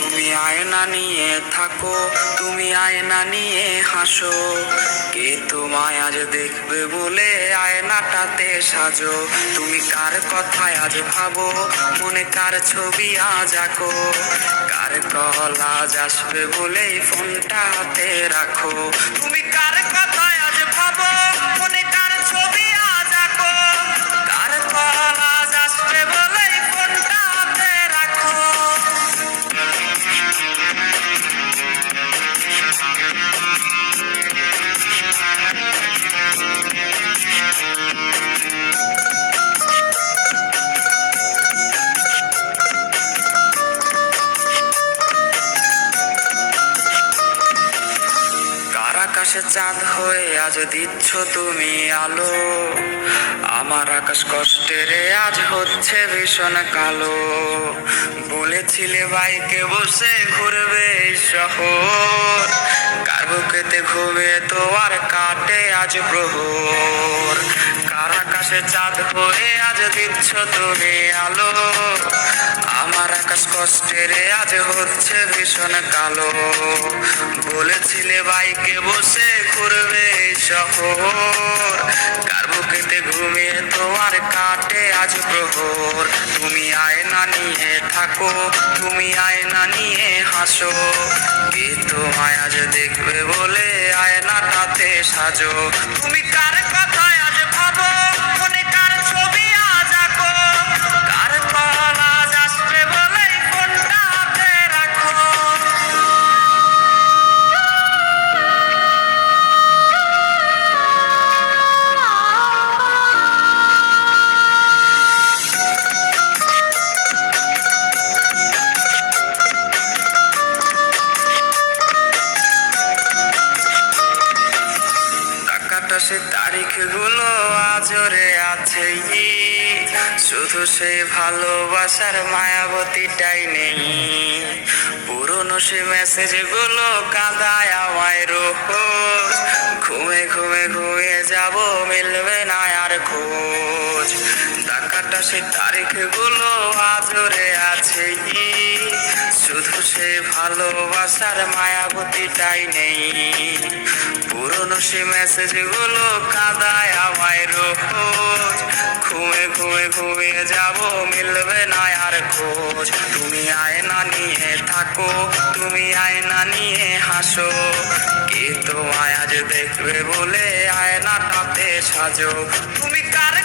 তুমি আয়না নিয়ে থাকো, তুমি আয়না নিয়ে হাসো, কে তোমায় আজ দেখবে বলে আয়নাটাতে সাজো। তুমি কার কথায় আজ ভাবো, মনে কার ছবি আজ আঁকো, কার কল আজ আসবে বলে ফোনটা হাতে রাখো। তুমি কার কথায় আজ ভাবো, মনে কার ছবি আজ আঁকো, কার কল আজ আসবে বলে ফোনটা হাতে রাখো। কার আকাশে চাঁদ হয়ে আজ দিচ্ছ তুমি আলো, আমার আকাশ কষ্টেরে আজ হচ্ছে ভীষণ কালো। বলেছিলে বাইকে বসে ঘুরবে এই শহর, কার বুকেতে ঘুমে তো আর কাটে আজ প্রহর। কার আকাশে চাঁদ হয়ে আজ দিচ্ছ তুমি আলো, আমার আকাশ কষ্টেরে আজ হচ্ছে ভীষণ কালো। বলেছিলে বাইকে বসে ঘুরবে এই শহর, কার বুকেতে ঘুমিয়ে তোমার কাটে আজ প্রহর। তুমি আয়না নিয়ে থাকো, তুমি আয়না নিয়ে হাসো, কে তোমায় আজ দেখবে বলে আয়নাটাতে সাজো। তুমি কার কথায় আজ ভাবো, মনে কার ছবি আজ আঁকো, কার কল আজ আসবে বলে ফোনটা হাতে রাখো। টাকাটা সে তারিখগুলো আজরে আছে, শুধু সেই ভালোবাসার মায়াবতীটাই নেই। পুরনো সে মেসেজগুলো কাঁদায় আমায় রোজ, ঘুমে ঘুমে ঘুমিয়ে যাব মিলবে না আর খোঁজ। টাকাটা সে তারিখগুলো আজরে আছে, শুধু সে ভালোবাসার মায়াবতীটাই নেই। পুরনো সে মেসেজগুলো কাঁদায় আমায় রোজ, ঘুমে ঘুমে ঘুমিয়ে যাব মিলবে না আর খোঁজ। তুমি আয়না নিয়ে থাকো, তুমি আয়না নিয়ে হাসো, কে তোমায় আজ দেখবে বলে আয়নাটাতে সাজো। তুমি কার